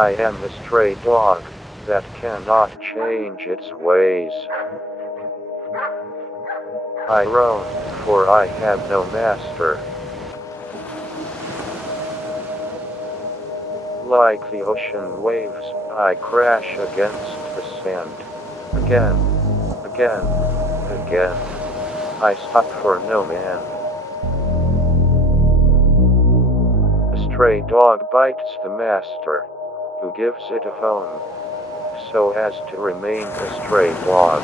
I am a stray dog that cannot change its ways. I roam, for I have no master. Like the ocean waves, I crash against the sand. Again, again, again. I stop for no man. A stray dog bites the master, who gives it a bone, so as to remain a stray dog.